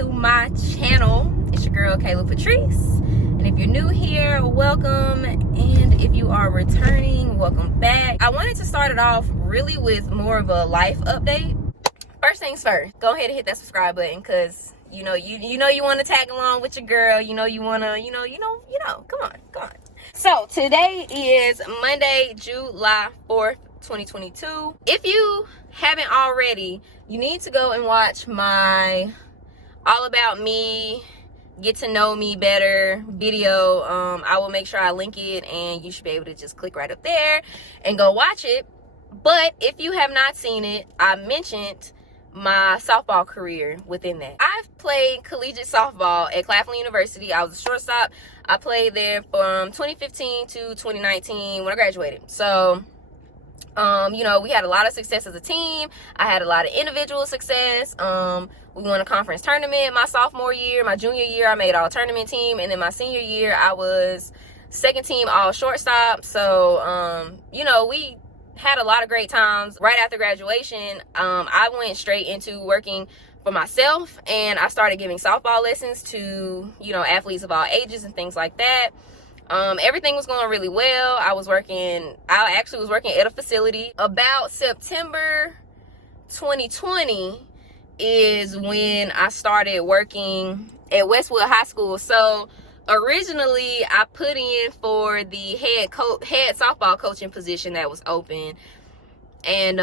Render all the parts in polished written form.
to my channel. It's your girl Kaela Patrice, and if you're new here, welcome, and if you are returning, welcome back. I wanted to start it off really with more of a life update. First things first, go ahead and hit that subscribe button, because you know you want to tag along with your girl. You want to come on. So today is Monday, July 4th, 2022. If you haven't already, you need to go and watch my all about me, get to know me better video. I will make sure I link it, and you should be able to just click right up there and go watch it. But if you have not seen it, I mentioned my softball career within that. I've played collegiate softball at Claflin University. I was a shortstop. I played there from 2015 to 2019 when I graduated. So we had a lot of success as a team. I had a lot of individual success. We won a conference tournament my sophomore year. My junior year, I made all tournament team, and then my senior year, I was second team all shortstop. So we had a lot of great times. Right after graduation, I went straight into working for myself, and I started giving softball lessons to athletes of all ages and things like that. Everything was going really well. I actually was working at a facility. About September 2020 is when I started working at Westwood High School. So originally I put in for the head softball coaching position that was open, and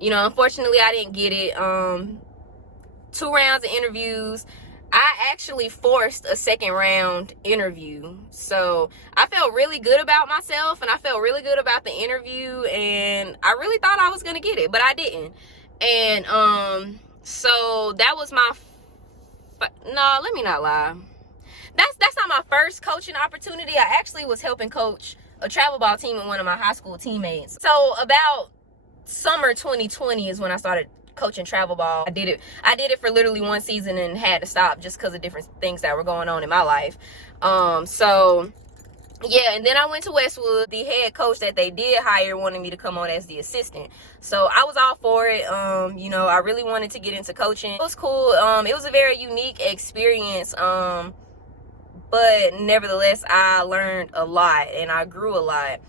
unfortunately I didn't get it. 2 rounds of interviews. I actually forced a second round interview. So I felt really good about myself, and I felt really good about the interview, and I really thought I was going to get it, but I didn't. And so that was let me not lie. That's not my first coaching opportunity. I actually was helping coach a travel ball team with one of my high school teammates. So about summer 2020 is when I started coaching travel ball. I did it for literally 1 season and had to stop just because of different things that were going on in my life. So yeah, and then I went to Westwood. The head coach that they did hire wanted me to come on as the assistant, so I was all for it. I really wanted to get into coaching. It was cool. It was a very unique experience, but nevertheless I learned a lot and I grew a lot.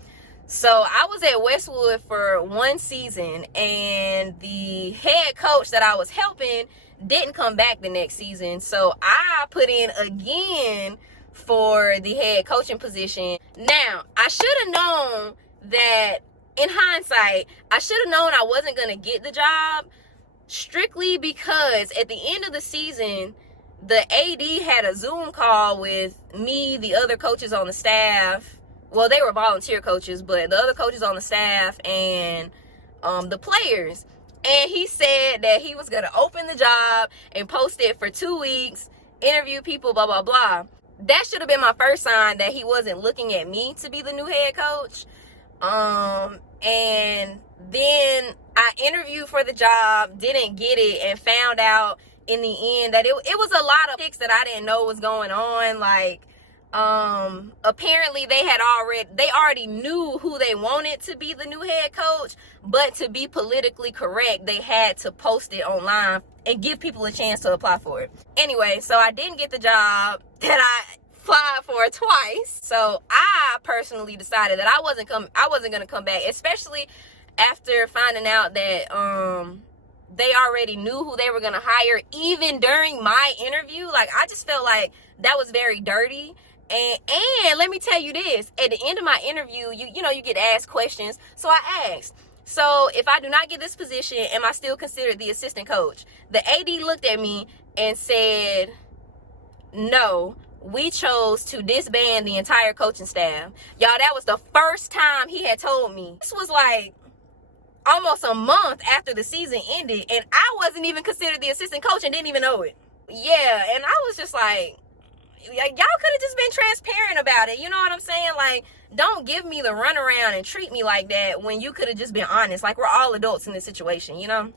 So I was at Westwood for 1 season, and the head coach that I was helping didn't come back the next season. So I put in again for the head coaching position. Now, I should have known that, in hindsight, I should have known I wasn't going to get the job, strictly because at the end of the season, the AD had a Zoom call with me, the other coaches on the staff. Well, they were volunteer coaches, but the other coaches on the staff and the players. And he said that he was going to open the job and post it for 2 weeks, interview people, blah, blah, blah. That should have been my first sign that he wasn't looking at me to be the new head coach. And then I interviewed for the job, didn't get it, and found out in the end that it was a lot of things that I didn't know was going on. Like, apparently they already knew who they wanted to be the new head coach, but to be politically correct, they had to post it online and give people a chance to apply for it. Anyway, so I didn't get the job that I applied for twice. So I personally decided that I wasn't going to come back, especially after finding out that they already knew who they were going to hire even during my interview. Like, I just felt like that was very dirty. And let me tell you this, at the end of my interview, you get asked questions. So I asked, so if I do not get this position, am I still considered the assistant coach? The AD looked at me and said, no, we chose to disband the entire coaching staff. Y'all, that was the first time he had told me. This was like almost a month after the season ended, and I wasn't even considered the assistant coach and didn't even know it. Yeah, and I was just like, y'all could have just been transparent about it. You know what I'm saying? Like, don't give me the runaround and treat me like that when you could have just been honest. Like, we're all adults in this situation, And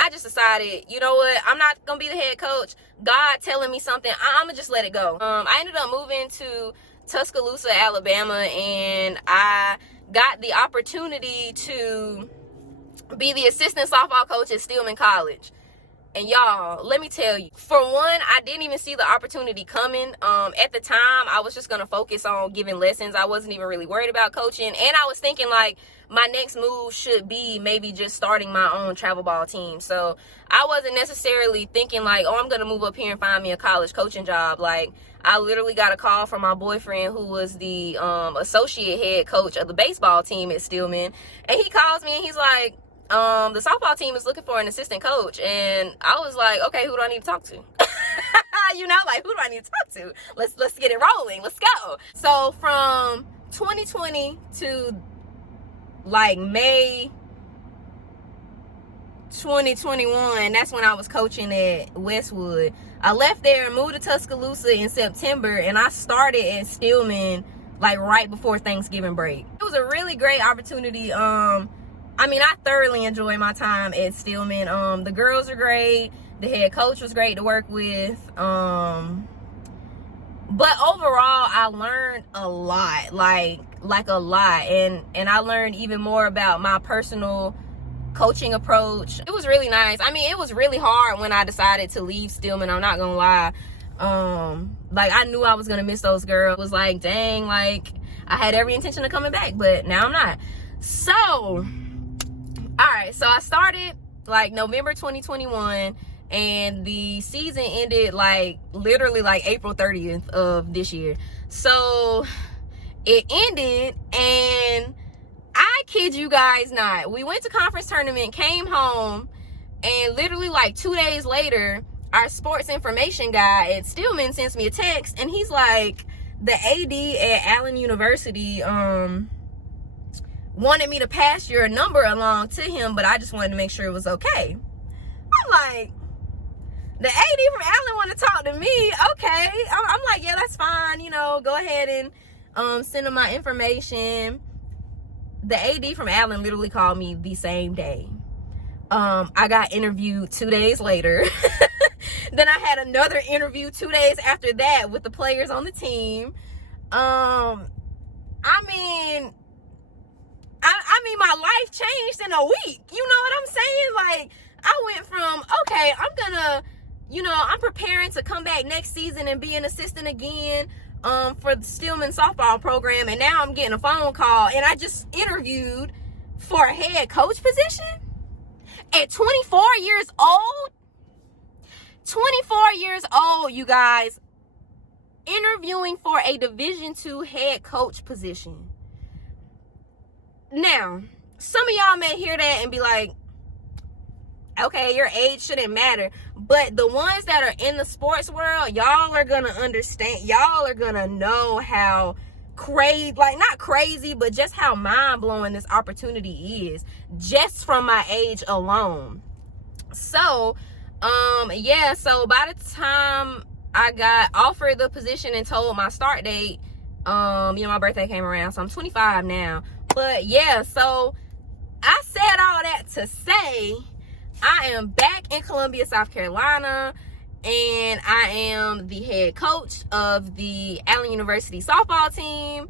I just decided, you know what? I'm not going to be the head coach. God telling me something, I'm going to just let it go. I ended up moving to Tuscaloosa, Alabama, and I got the opportunity to be the assistant softball coach at Stillman College. And y'all, let me tell you, for one, I didn't even see the opportunity coming. At the time, I was just going to focus on giving lessons. I wasn't even really worried about coaching. And I was thinking like my next move should be maybe just starting my own travel ball team. So I wasn't necessarily thinking like, oh, I'm going to move up here and find me a college coaching job. Like, I literally got a call from my boyfriend, who was the associate head coach of the baseball team at Stillman. And he calls me and he's like, the softball team is looking for an assistant coach. And I was like, okay, who do I need to talk to? You know, like, who do I need to talk to? Let's get it rolling. Let's go. So from 2020 to like May 2021, that's when I was coaching at Westwood. I left there and moved to Tuscaloosa in September, and I started at Stillman like right before Thanksgiving break. It was a really great opportunity. I mean, I thoroughly enjoyed my time at Stillman. The girls are great. The head coach was great to work with. But overall, I learned a lot, like a lot. And I learned even more about my personal coaching approach. It was really nice. I mean, it was really hard when I decided to leave Stillman. I'm not gonna lie. Like, I knew I was gonna miss those girls. It was like, dang, like, I had every intention of coming back, but now I'm not. So, all right, so I started like November 2021, and the season ended like literally like April 30th of this year. So it ended, and I kid you guys not, we went to conference tournament, came home, and literally like 2 days later, our sports information guy at Stillman sends me a text, and he's like, the AD at Allen University wanted me to pass your number along to him, but I just wanted to make sure it was okay. I'm like, the AD from Allen want to talk to me? Okay. I'm like, yeah, that's fine. You know, go ahead and send him my information. The AD from Allen literally called me the same day. I got interviewed 2 days later. Then I had another interview 2 days after that with the players on the team. I mean, my life changed in a week. You know what I'm saying? Like, I went from, okay, I'm preparing to come back next season and be an assistant again for the Stillman softball program. And now I'm getting a phone call, and I just interviewed for a head coach position at 24 years old. 24 years old, you guys, interviewing for a Division II head coach position. Now, some of y'all may hear that and be like, okay, your age shouldn't matter. But the ones that are in the sports world, y'all are going to understand. Y'all are going to know how crazy, like not crazy, but just how mind-blowing this opportunity is just from my age alone. So, yeah, so by the time I got offered the position and told my start date, my birthday came around, so I'm 25 now. But yeah, so I said all that to say I am back in Columbia, South Carolina, and I am the head coach of the Allen University softball team,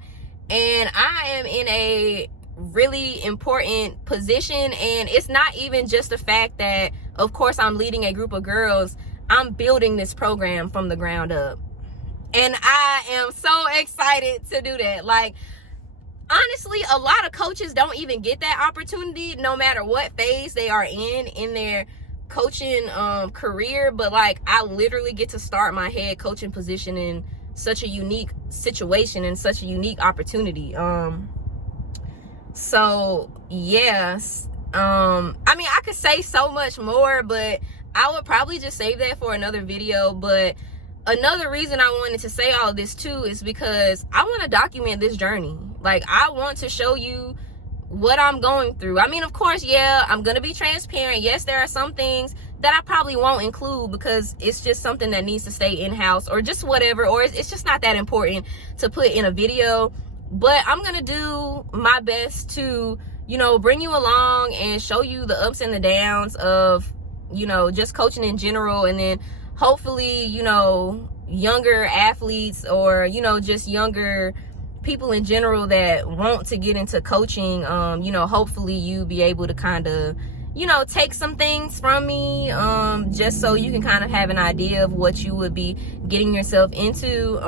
and I am in a really important position. And it's not even just the fact that, of course, I'm leading a group of girls. I'm building this program from the ground up, and I am so excited to do that. Like, honestly, a lot of coaches don't even get that opportunity, no matter what phase they are in their coaching career. But like, I literally get to start my head coaching position in such a unique situation and such a unique opportunity. So yes, I mean, I could say so much more, but I would probably just save that for another video. But another reason I wanted to say all of this too is because I want to document this journey. Like, I want to show you what I'm going through. I mean, of course, yeah, I'm going to be transparent. Yes, there are some things that I probably won't include because it's just something that needs to stay in-house or just whatever, or it's just not that important to put in a video. But I'm going to do my best to, bring you along and show you the ups and the downs of, just coaching in general. And then hopefully, younger athletes or, just younger people in general that want to get into coaching, hopefully you be able to kind of, you know, take some things from me, just so you can kind of have an idea of what you would be getting yourself into,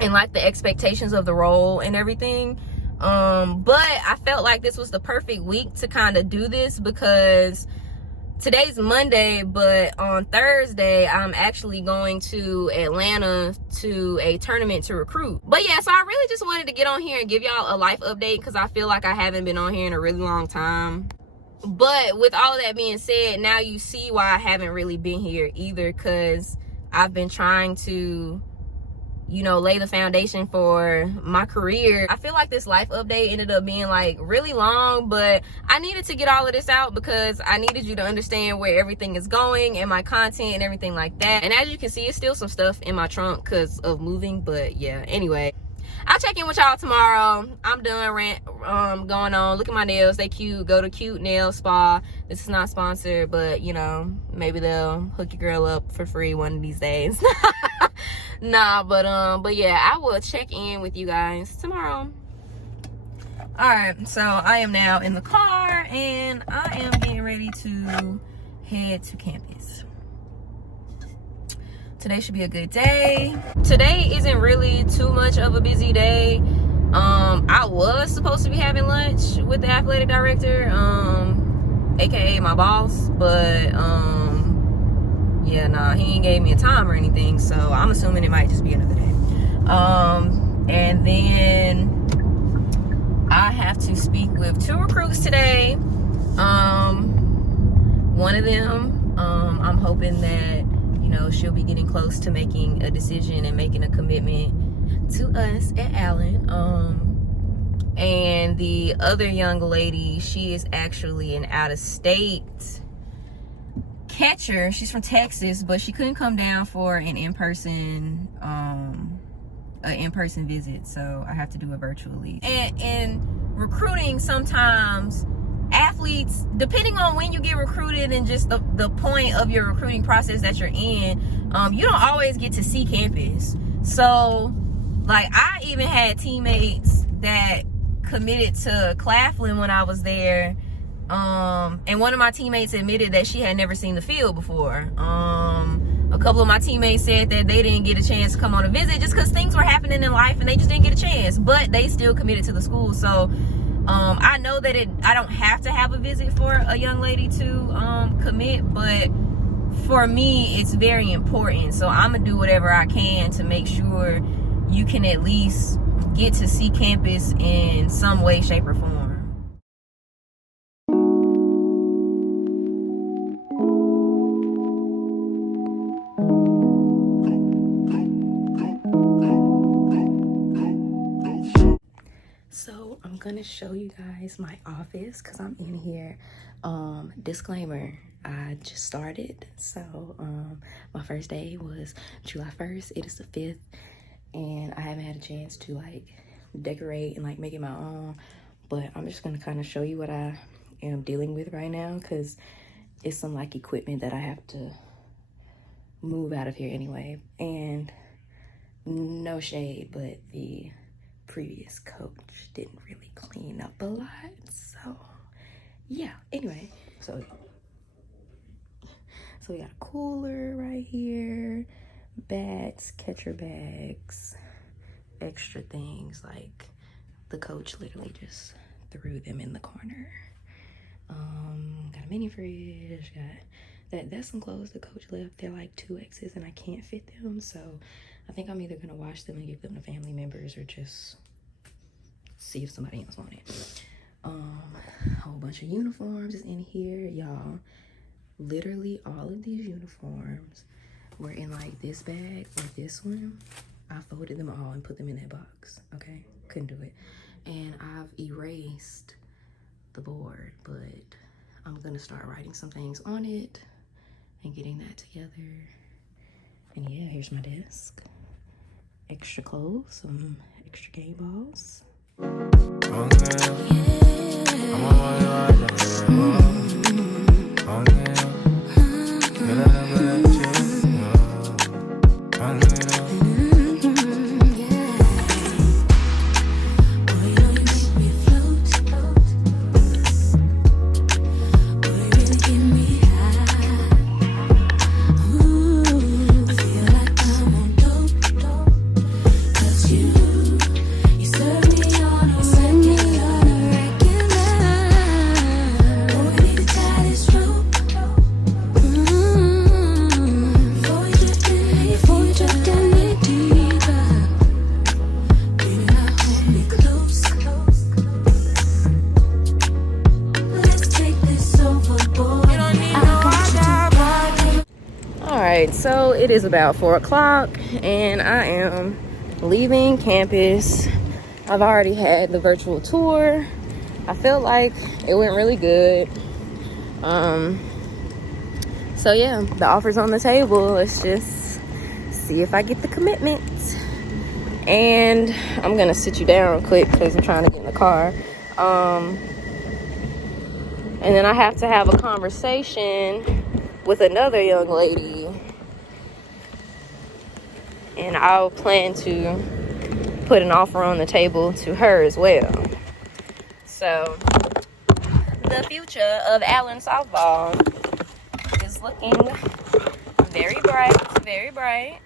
and like the expectations of the role and everything. But I felt like this was the perfect week to kind of do this, because today's Monday, but on Thursday I'm actually going to Atlanta to a tournament to recruit. But yeah, so I really just wanted to get on here and give y'all a life update, because I feel like I haven't been on here in a really long time. But with all of that being said, now you see why I haven't really been here either, because I've been trying to, you know, lay the foundation for my career. I feel like this life update ended up being like really long, but I needed to get all of this out because I needed you to understand where everything is going and my content and everything like that. And as you can see, it's still some stuff in my trunk because of moving. But yeah, anyway, I'll check in with y'all tomorrow. I'm done going on. Look at my nails, they cute. Go to Cute Nail Spa. This is not sponsored, but you know, maybe they'll hook your girl up for free one of these days. Nah, but yeah, I will check in with you guys tomorrow. All right, so I am now in the car and I am getting ready to head to campus. Today should be a good day. Today isn't really too much of a busy day. I was supposed to be having lunch with the athletic director, aka my boss, but yeah, nah, he ain't gave me a time or anything, so I'm assuming it might just be another day. And then I have to speak with 2 recruits today. One of them, I'm hoping that, you know, she'll be getting close to making a decision and making a commitment to us at Allen. And the other young lady, she is actually an out-of-state catcher. She's from Texas, but she couldn't come down for an in-person visit, so I have to do it virtually. And in recruiting, sometimes athletes, depending on when you get recruited and just the point of your recruiting process that you're in, you don't always get to see campus. So like, I even had teammates that committed to Claflin when I was there, and one of my teammates admitted that she had never seen the field before. A couple of my teammates said that they didn't get a chance to come on a visit just because things were happening in life and they just didn't get a chance, but they still committed to the school. So I know that I don't have to have a visit for a young lady to commit, but for me it's very important. So I'm gonna do whatever I can to make sure you can at least get to see campus in some way, shape, or form. So I'm gonna show you guys my office because I'm in here. Disclaimer, I just started, so my first day was July 1st. It is the 5th, and I haven't had a chance to like decorate and like make it my own, but I'm just gonna kind of show you what I am dealing with right now, because it's some like equipment that I have to move out of here anyway. And no shade, but the previous coach didn't really clean up a lot, so yeah. Anyway, so we got a cooler right here, bats, catcher bags, extra things, like the coach literally just threw them in the corner. Got a mini fridge, got that's some clothes the coach left. They're like 2X's and I can't fit them, so I think I'm either gonna wash them and give them to family members or just see if somebody else want it. A whole bunch of uniforms is in here, y'all. Literally all of these uniforms were in like this bag or this one. I folded them all and put them in that box. Okay, couldn't do it. And I've erased the board, but I'm gonna start writing some things on it and getting that together. And yeah, here's my desk. Extra clothes, some extra game balls. So it is about 4 o'clock and I am leaving campus. I've already had the virtual tour. I felt like it went really good. So yeah, the offer's on the table. Let's just see if I get the commitment. And I'm gonna sit you down quick because I'm trying to get in the car. And then I have to have a conversation with another young lady. And I'll plan to put an offer on the table to her as well. So the future of Allen softball is looking very bright, very bright.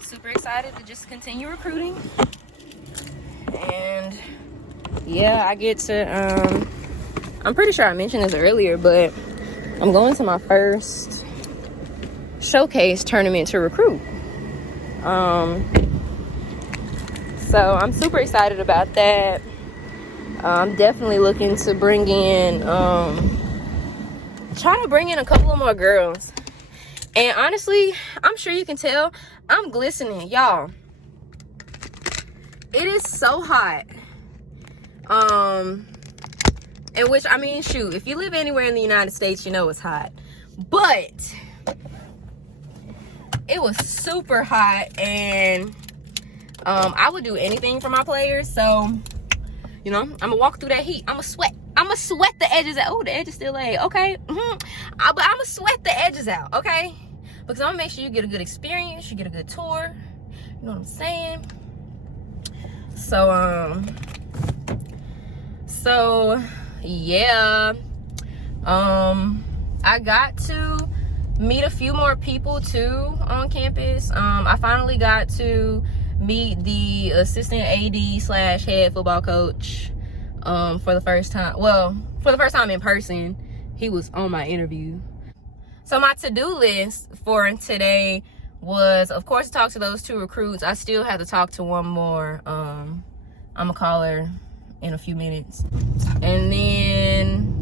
Super excited to just continue recruiting. And yeah, I get to, I'm pretty sure I mentioned this earlier, but I'm going to my first showcase tournament to recruit. So I'm super excited about that. I'm definitely looking to bring in, try to bring in a couple of more girls. And honestly, I'm sure you can tell I'm glistening, y'all. It is so hot. In which, I mean, shoot, if you live anywhere in the United States, you know it's hot. But it was super hot, and I would do anything for my players. So, you know, I'm gonna walk through that heat. I'm gonna sweat the edges out. Oh, the edge is still A, okay? But I'm gonna sweat the edges out, okay? Because I'm gonna make sure you get a good experience, you get a good tour. You know what I'm saying? So yeah, I got to meet a few more people too on campus. I finally got to meet the assistant AD / head football coach for the first time. Well, for the first time in person. He was on my interview. So my to-do list for today was, of course, to talk to those 2 recruits. I still have to talk to one more. I'm gonna call her in a few minutes. And then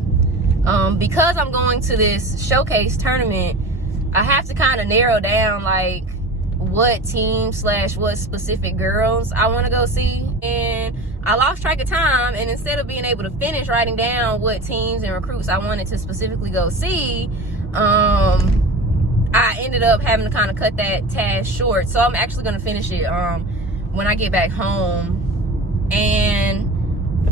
because I'm going to this showcase tournament, I have to kind of narrow down like what team / what specific girls I want to go see. And I lost track of time, and instead of being able to finish writing down what teams and recruits I wanted to specifically go see, I ended up having to kind of cut that task short. So I'm actually going to finish it when I get back home. And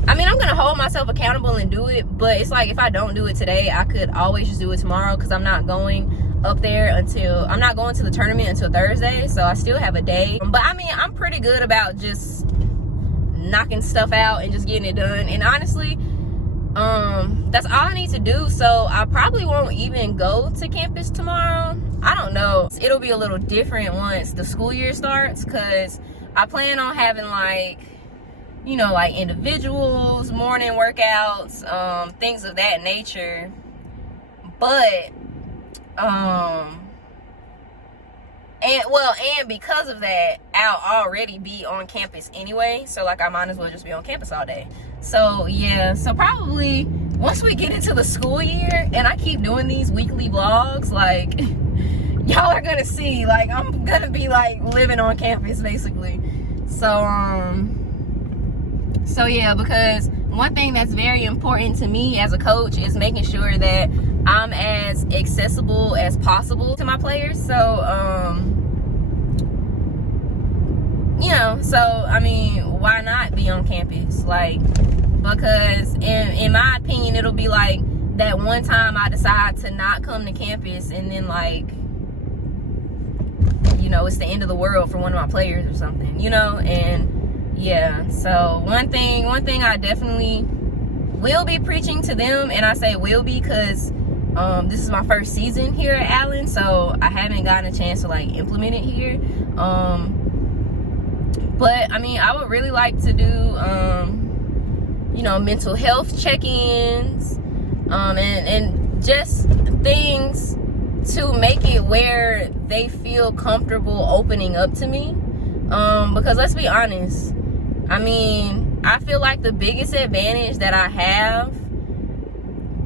I mean, I'm going to hold myself accountable and do it, but it's like if I don't do it today, I could always just do it tomorrow, because I'm not going up there until, I'm not going to the tournament until Thursday, so I still have a day. But I mean, I'm pretty good about just knocking stuff out and just getting it done. And honestly, that's all I need to do. So I probably won't even go to campus tomorrow. I don't know. It'll be a little different once the school year starts, because I plan on having like, you know, like individuals, morning workouts, things of that nature. But and because of that, I'll already be on campus anyway, so like I might as well just be on campus all day. So yeah, so probably once we get into the school year and I keep doing these weekly vlogs, like y'all are gonna see, like I'm gonna be like living on campus basically. So yeah, because one thing that's very important to me as a coach is making sure that I'm as accessible as possible to my players. So, you know, so, I mean, why not be on campus? Like, because in my opinion, it'll be like that one time I decide to not come to campus, and then like, you know, it's the end of the world for one of my players or something, you know? And yeah, so one thing I definitely will be preaching to them, and I say will be because this is my first season here at Allen, so I haven't gotten a chance to like implement it here. But I mean, I would really like to do you know, mental health check-ins, and just things to make it where they feel comfortable opening up to me. Because let's be honest, I mean, I feel like the biggest advantage that I have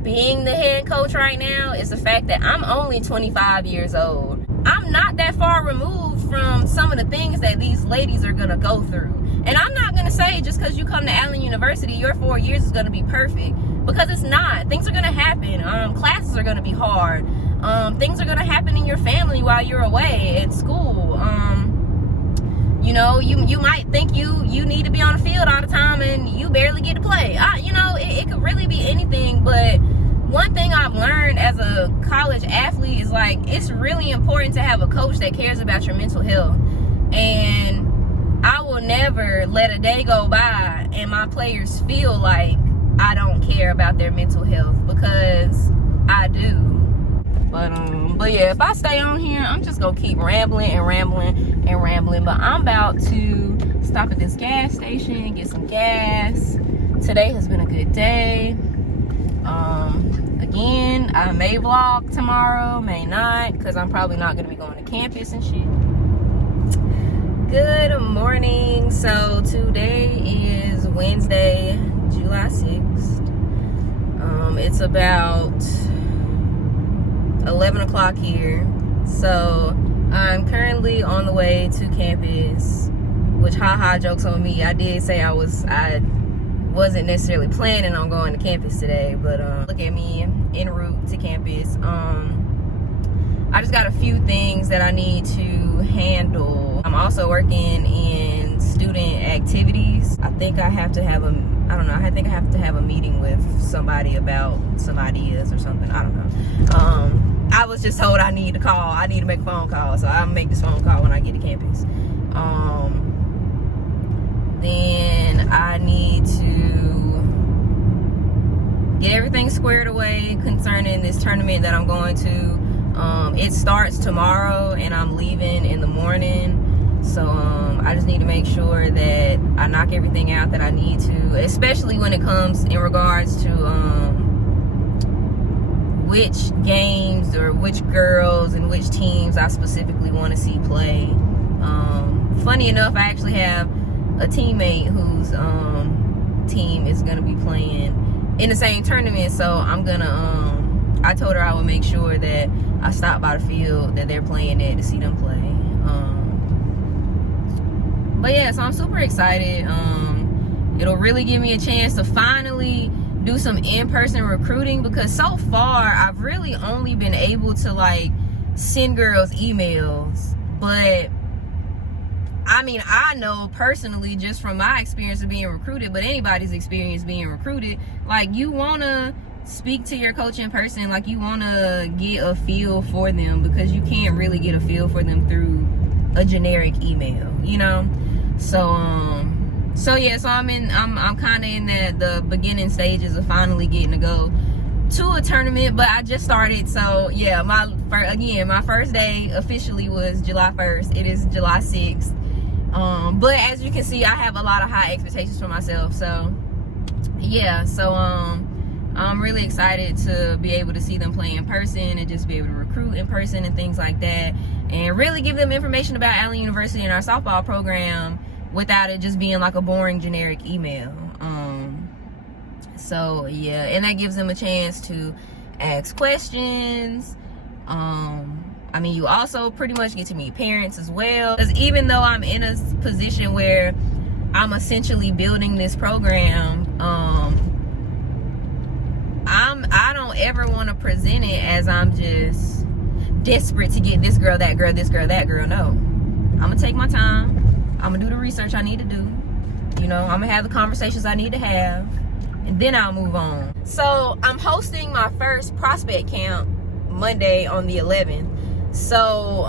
being the head coach right now is the fact that I'm only 25 years old. I'm not that far removed from some of the things that these ladies are gonna go through. And I'm not gonna say just because you come to Allen University, your 4 years is gonna be perfect, because it's not. Things are gonna happen. Classes are gonna be hard. Things are gonna happen in your family while you're away at school. You know, you might think you need to be on the field all the time and you barely get to play. You know, it could really be anything. But one thing I've learned as a college athlete is, like, it's really important to have a coach that cares about your mental health. And I will never let a day go by and my players feel like I don't care about their mental health, because I do. But yeah, if I stay on here, I'm just gonna keep rambling and rambling and rambling. But I'm about to stop at this gas station and get some gas. Today has been a good day. Again, I may vlog tomorrow, may not, because I'm probably not gonna be going to campus and shit. Good morning. So today is Wednesday, July 6th. It's about 11 o'clock here. So I'm currently on the way to campus, which, haha, jokes on me. I did say I wasn't necessarily planning on going to campus today, but look at me en route to campus. I just got a few things that I need to handle. I'm also working in student activities. I think I have to have a meeting with somebody about some ideas or something. I don't know. I was just told I need to make a phone call, so I'll make this phone call when I get to campus. Then I need to get everything squared away concerning this tournament that I'm going to. It starts tomorrow and I'm leaving in the morning. So I just need to make sure that I knock everything out that I need to, especially when it comes in regards to which games or which girls and which teams I specifically want to see play. Funny enough, I actually have a teammate whose team is going to be playing in the same tournament, so I'm gonna I told her I would make sure that I stop by the field that they're playing at to see them play. But yeah, so I'm super excited. It'll really give me a chance to finally do some in-person recruiting, because so far I've really only been able to, like, send girls emails. But I mean, I know personally just from my experience of being recruited, but anybody's experience being recruited, like, you want to speak to your coach in person. Like, you want to get a feel for them, because you can't really get a feel for them through a generic email, you know? So yeah, so I'm kind of in the beginning stages of finally getting to go to a tournament, but I just started. So yeah, my first day officially was July 1st. It is July 6th. But as you can see, I have a lot of high expectations for myself. So yeah, so I'm really excited to be able to see them play in person and just be able to recruit in person and things like that, and really give them information about Allen University and our softball program without it just being like a boring generic email. So yeah, and that gives them a chance to ask questions. I mean, you also pretty much get to meet parents as well, because even though I'm in a position where I'm essentially building this program, I don't ever want to present it as I'm just desperate to get this girl, that girl, this girl, that girl. No, I'm gonna take my time. I'm gonna do the research I need to do. You know, I'm gonna have the conversations I need to have, and then I'll move on. So I'm hosting my first prospect camp Monday on the 11th. So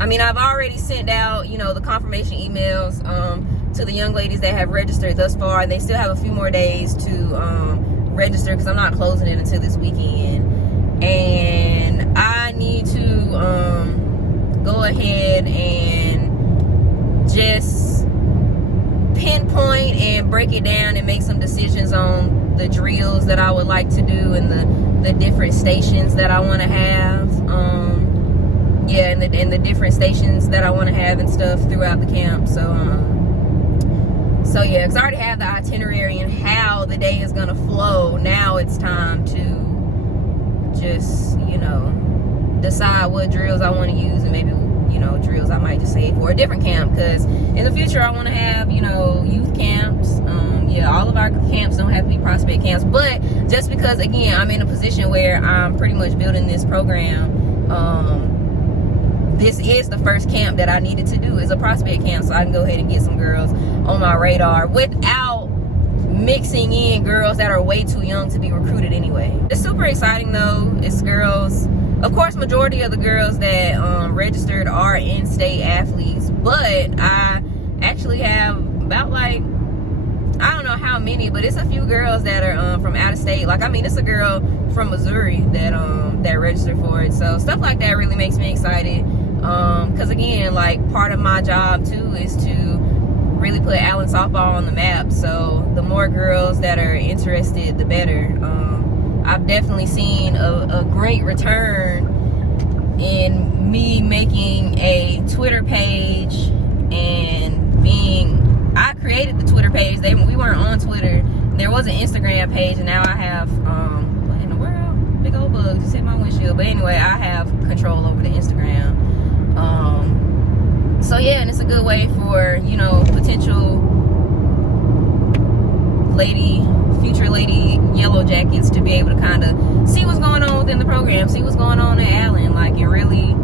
I mean, I've already sent out, you know, the confirmation emails to the young ladies that have registered thus far. They still have a few more days to register, because I'm not closing it until this weekend. And I need to go ahead and just pinpoint and break it down and make some decisions on the drills that I would like to do and the different stations that I want to have. Yeah, and the different stations that I want to have and stuff throughout the camp. So So yeah, because I already have the itinerary and how the day is gonna flow. Now it's time to just, you know, decide what drills I want to use, and maybe, you know, drills I might just save for a different camp, because in the future I want to have, you know, youth camps. Yeah, all of our camps don't have to be prospect camps, but just because, again, I'm in a position where I'm pretty much building this program, this is the first camp that I needed to do, is a prospect camp, so I can go ahead and get some girls on my radar without mixing in girls that are way too young to be recruited anyway. It's super exciting though. It's girls, of course, majority of the girls that registered are in-state athletes, but I actually have about, like, I don't know how many, but it's a few girls that are from out of state. Like, I mean, it's a girl from Missouri that registered for it. So stuff like that really makes me excited, because again, like, part of my job too is to really put Allen softball on the map. So the more girls that are interested, the better. I've definitely seen a great return in me making a Twitter page and I created the Twitter page. We weren't on Twitter. There was an Instagram page, and now I have, what in the world? Big old bug just hit my windshield. But anyway, I have control over the Instagram. So yeah, and it's a good way for, you know, potential future lady yellow jackets to be able to kind of see what's going on within the program, see what's going on at Allen, like, and really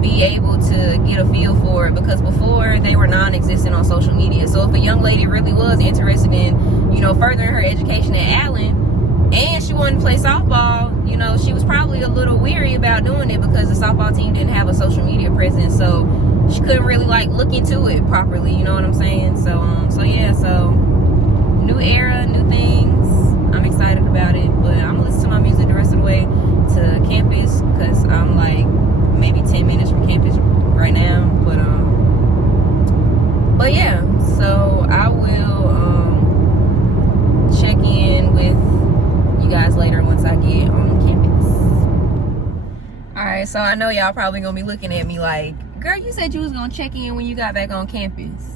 be able to get a feel for it, because before they were non-existent on social media. So if a young lady really was interested in, you know, furthering her education at Allen, and she wanted to play softball, you know, she was probably a little weary about doing it because the softball team didn't have a social media presence, so she couldn't really, like, look into it properly, you know what I'm saying? So yeah, so new era, new things. I'm excited about it, but I'm gonna listen to my music the rest of the way to campus, because I'm like maybe 10 minutes from campus right now. But yeah, so I will check in with you guys later once I get on campus. All right, so I know y'all probably gonna be looking at me like, girl, you said you was gonna check in when you got back on campus.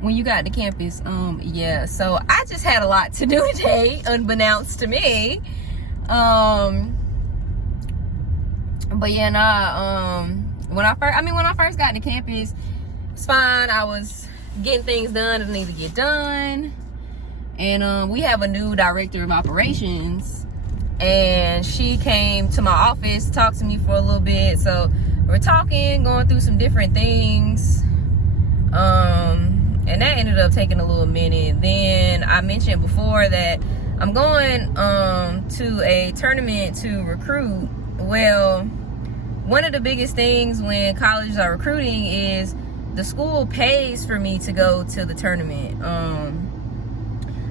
When you got to campus. Yeah, so I just had a lot to do today, unbeknownst to me. But yeah, nah, when I first got to campus, it's fine. I was getting things done that need to get done. And we have a new director of operations, and she came to my office, talked to me for a little bit. So we're talking, going through some different things. And that ended up taking a little minute. Then I mentioned before that I'm going to a tournament to recruit. Well, one of the biggest things when colleges are recruiting is the school pays for me to go to the tournament.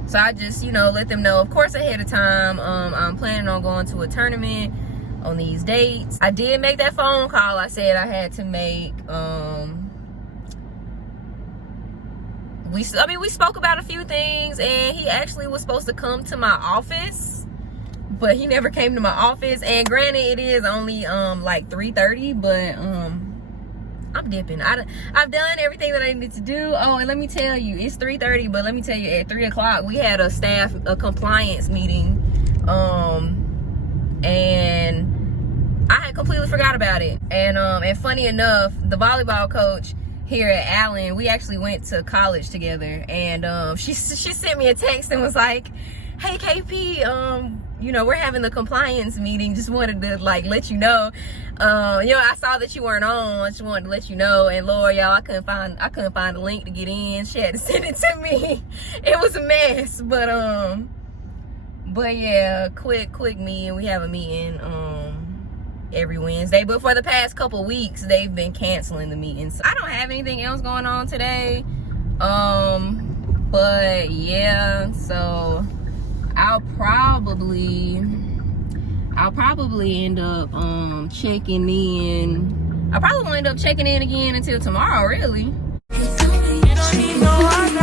So I just, you know, let them know, of course, ahead of time, I'm planning on going to a tournament on these dates. I did make that phone call I said I had to make. We spoke about a few things, and he actually was supposed to come to my office, but he never came to my office. And granted, it is only like 3:30, but I'm dipping. I've done everything that I needed to do. Oh, and let me tell you, it's 3:30, but let me tell you, at 3 o'clock we had a compliance meeting, and I had completely forgot about it. And funny enough, the volleyball coach here at Allen, we actually went to college together, and she sent me a text and was like, hey KP, you know, we're having the compliance meeting, just wanted to like let you know. You know, I saw that you weren't on, I just wanted to let you know. And Lord, y'all, I couldn't find a link to get in. She had to send it to me. It was a mess, but yeah, quick meeting. We have a meeting every Wednesday, but for the past couple weeks they've been canceling the meetings. I don't have anything else going on today, but yeah, so I'll probably end up checking in. I probably won't end up checking in again until tomorrow, really. You don't need no other.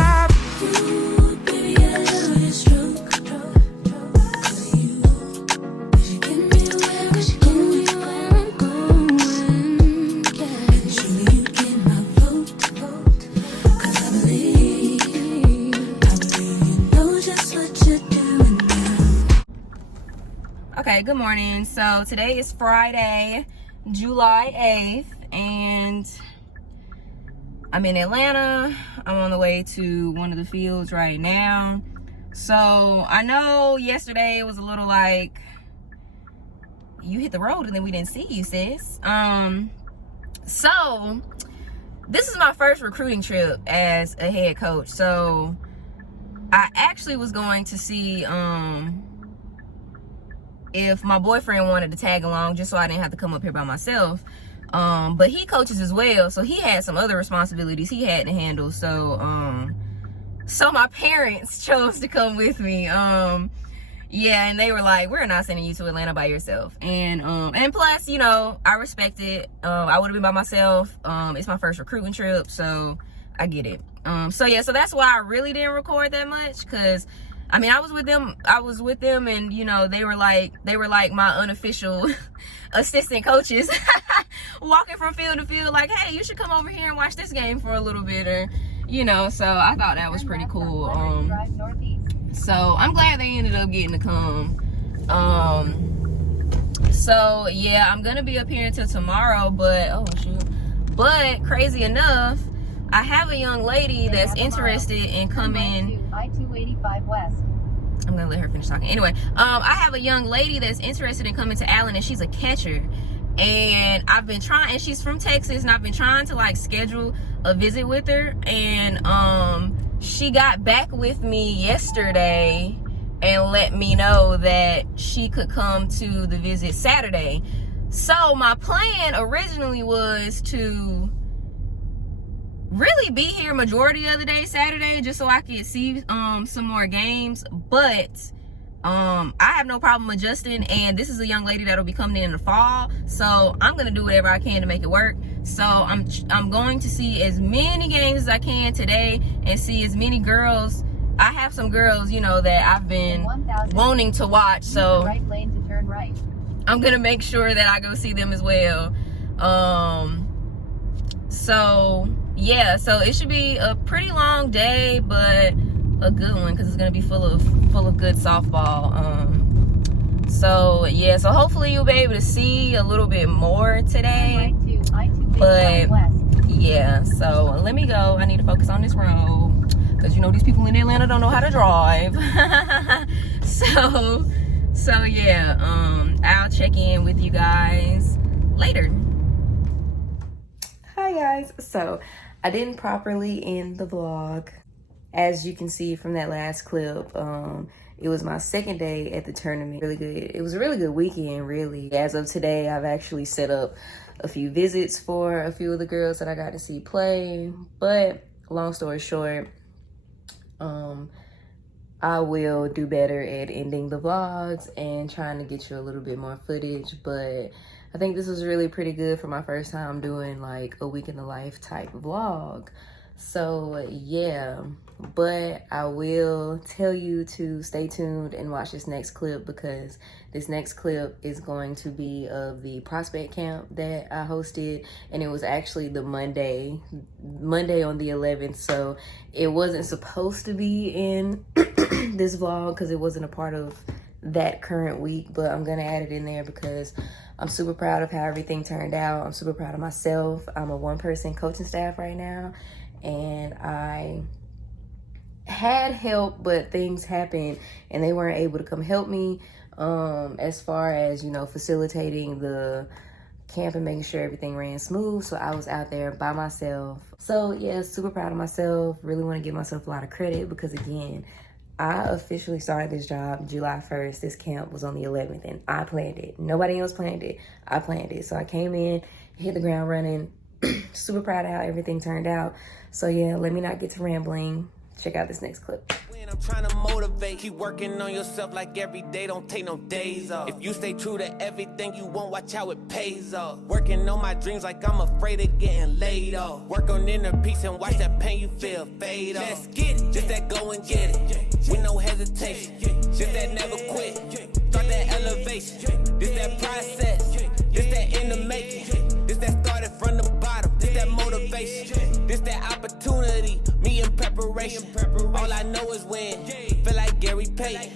good morning. So today is Friday, July 8th, and I'm in Atlanta. I'm on the way to one of the fields right now. So I know yesterday was a little like, you hit the road and then we didn't see you, sis. So this is my first recruiting trip as a head coach. So I actually was going to see if my boyfriend wanted to tag along, just so I didn't have to come up here by myself. But he coaches as well, so he had some other responsibilities he had to handle. So so my parents chose to come with me. Yeah, and they were like, we're not sending you to Atlanta by yourself. And plus, you know, I respect it. I would have been by myself. It's my first recruiting trip, so I get it. So yeah, so that's why I really didn't record that much, because I mean, I was with them and, you know, they were like my unofficial assistant coaches walking from field to field like, hey, you should come over here and watch this game for a little bit, or, you know. So I thought that was pretty cool. So I'm glad they ended up getting to come. So yeah, I'm gonna be up here until tomorrow, but oh shoot, but crazy enough, I have a young lady that's interested in coming. I-285 West. I'm gonna let her finish talking. Anyway, I have a young lady that's interested in coming to Allen, and she's a catcher. And I've been trying, and she's from Texas, and I've been trying to like schedule a visit with her. And she got back with me yesterday and let me know that she could come to the visit Saturday. So my plan originally was to really be here majority of the day Saturday, just so I could see some more games. But I have no problem adjusting, and this is a young lady that'll be coming in the fall, so I'm gonna do whatever I can to make it work. So I'm going to see as many games as I can today and see as many girls. I have some girls, you know, that I've been wanting to watch, so right lane to turn right. I'm gonna make sure that I go see them as well. So yeah, so it should be a pretty long day, but a good one, because it's gonna be full of good softball. So yeah, so hopefully you'll be able to see a little bit more today. But yeah, so let me go. I need to focus on this road, because you know these people in Atlanta don't know how to drive. so yeah, I'll check in with you guys later. Hi guys, so I didn't properly end the vlog. As you can see from that last clip, it was my second day at the tournament. Really good. It was a really good weekend, really. As of today, I've actually set up a few visits for a few of the girls that I got to see play. But long story short, I will do better at ending the vlogs and trying to get you a little bit more footage. But I think this was really pretty good for my first time doing like a week in the life type vlog. So yeah, but I will tell you to stay tuned and watch this next clip, because this next clip is going to be of the prospect camp that I hosted, and it was actually the Monday on the 11th. So it wasn't supposed to be in this vlog because it wasn't a part of that current week, but I'm gonna add it in there because I'm super proud of how everything turned out. I'm super proud of myself. I'm a one-person coaching staff right now, and I had help, but things happened and they weren't able to come help me as far as, you know, facilitating the camp and making sure everything ran smooth. So I was out there by myself. So yeah, super proud of myself. Really want to give myself a lot of credit, because again, I officially started this job July 1st. This camp was on the 11th, and I planned it. Nobody else planned it. I planned it. So I came in, hit the ground running. Super proud of how everything turned out. So yeah, let me not get to rambling. Check out this next clip. I'm trying to motivate, keep working on yourself like every day, don't take no days off. If you stay true to everything you want, watch how it pays off. Working on my dreams like I'm afraid of getting laid off. Work on inner peace and watch that pain you feel fade off. Let's get it, just that go and get it, with no hesitation. Just that never quit, start that elevation. This that process, this that in the making. This that started from the bottom, this that motivation. This that opportunity, me in preparation. All I know is win, feel like Gary Payton.